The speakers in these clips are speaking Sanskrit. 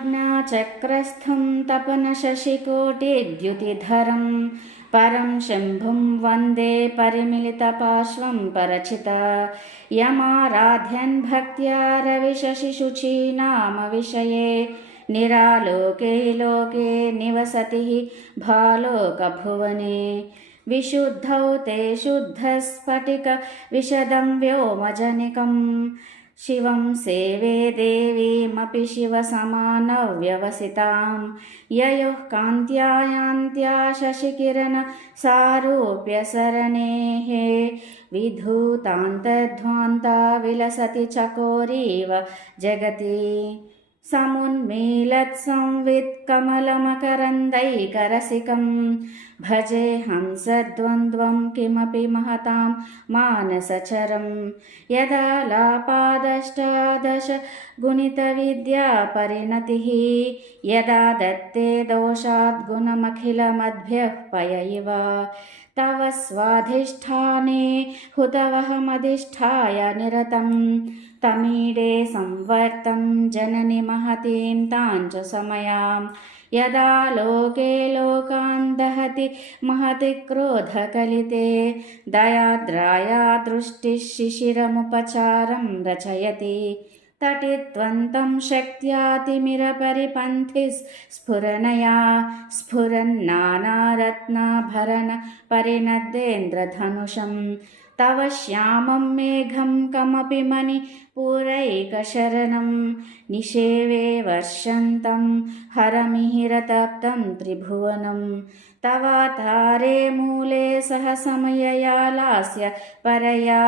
आज्ञाचक्रस्थं तपनशशिकोटिद्युतिधरं परं शम्भुं वन्दे परिमिलितपार्श्वं परचित यमाराध्यन् भक्त्या रविशशिशुचीनामविषये निरालोके लोके निवसति भालोकभुवने विशुद्धौ ते शुद्धस्फटिकविशदं व्योमजनिकं शिवं सेवे देवीमपि शिवसमानव्यवसितां ययोः कान्त्या यान्त्या शशिकिरणसारूप्यसरणेः विधूतान्तर्ध्वान्ता विलसति चकोरीव जगति समुन्मीलत्संवित्कमलमकरन्दैकरसिकं भजे हंसद्वन्द्वं किमपि महतां मानसचरं यदालापादष्टादश गुणितविद्यापरिणतिः यदा दत्ते दोषाद्गुणमखिलमद्भ्यः पय इव तव स्वाधिष्ठाने हुतवहमधिष्ठाय निरतं तमीडे संवर्तं जननि महतीं तां च समयां यदा लोके लोकान् दहति महति क्रोधकलिते दयाद्राया दृष्टिः शिशिरमुपचारं रचयति तटित्वन्तं शक्त्यातिमिरपरिपन्थिः स्फुरनया स्फुरन्नानारत्नाभरणपरिणद्देन्द्रधनुषं तव श्यामं मेघं कमपि मणिपूरैकशरणं निषेवे वर्षन्तं हरमिहिरतप्तं त्रिभुवनं तवातारे मूले सहसमयया लास्य परया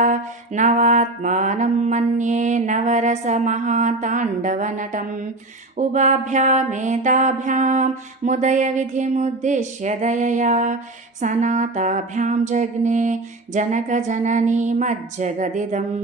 नवात्मानं मन्ये नवरसमहाताण्डवनटम् उभाभ्यामेताभ्यां मुदयविधिमुद्दिश्य दयया सनाताभ्यां जज्ञे जनकजननी मज्जगदिदम्।